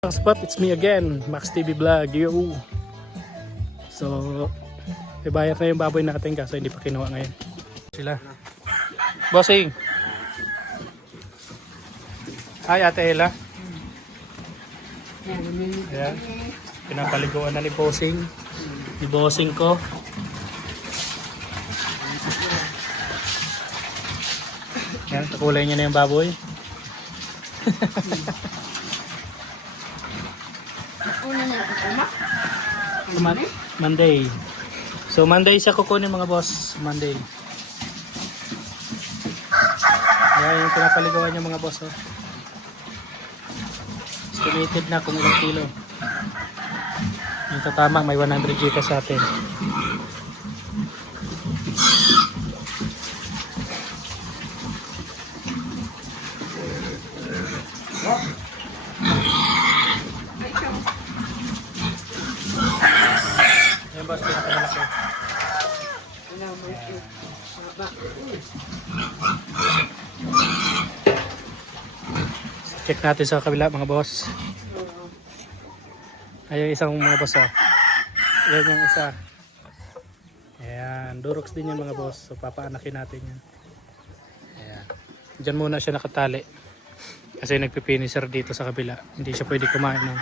Spot, it's me again, Max TV Vlog, yo. So, ibayat na yung baboy natin kaso hindi pa kinuha ngayon. Sila. Bossing. Hi, Ate Ella. Ayan. Pinapaliguan na ni Bossing. Ni Bossing ko. Ayan, kakulay niya na yung baboy. Monday. So Monday siya kukunin mga boss. Monday. Ayan yung pinapaligawan niya mga boss. Oh. Estimated na kung ilang kilo. Yung tatama may 100 gigas sa atin. Ayan boss, pinakamalaki. Check natin sa kabila mga boss. Ayun isang mga boss. Ayan yung isa. Ayan, Durox din yan mga boss. So papaanakin natin yan. Ayan. Diyan muna siya nakatali. Kasi nagpipinisher dito sa kabila. Hindi siya pwede kumain ng.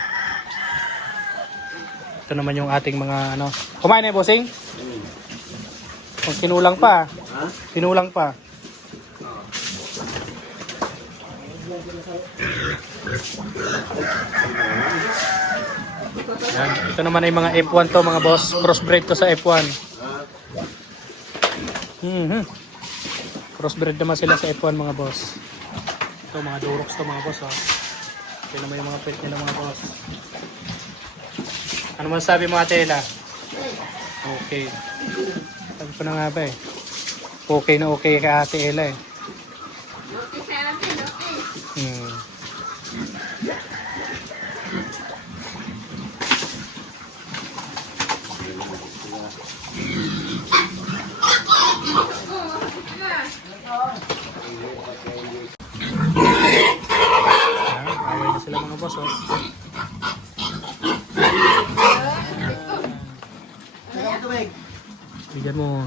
Ito naman yung ating mga ano. Kumain na yung bossing? Kung kinulang pa. Kinulang pa. Yan. Ito naman ay mga F1 to mga boss. Crossbreed to sa F1. Crossbreed naman sila sa F1 mga boss. Ito mga Durox to mga boss. Oh. Ito naman yung mga pet nila mga boss. Ano man sabi mo Ate Ella? Okay. Sabi ko na nga ba eh. Okay na okay ka Ate Ella eh. Okay sa atin, okay. Away na sila mga boss oh. Bigyan mo.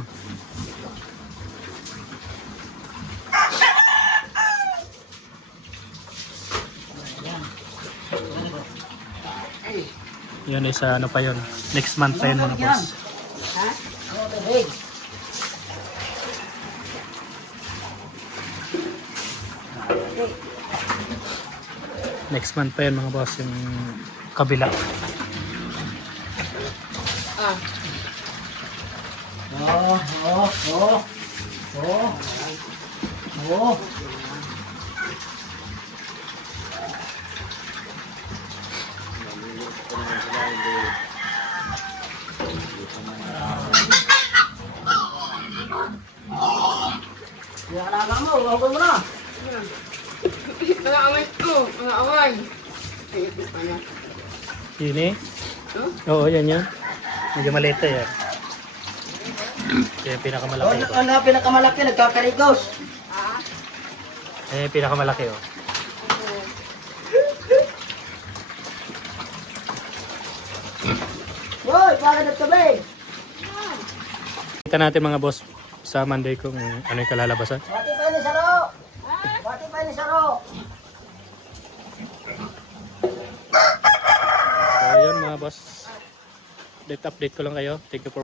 Yan is ano pa yun. Next month pa yun mga boss. Next month pa yun mga boss yung kabila. Mga away ko, mga away. Yun eh? Oo, yan yan. Medyo malita yan. Yan yung pinakamalaki. Ano pinakamalaki? Nagkakarigos. Yan yung pinakamalaki oh. Hoy, para nagtabay. Kita natin mga boss sa Monday kung ano yung kalalabasan. Bati pa ni Saro. Bati pa ni Saro. So yun mga boss. Update ko lang kayo. Thank you for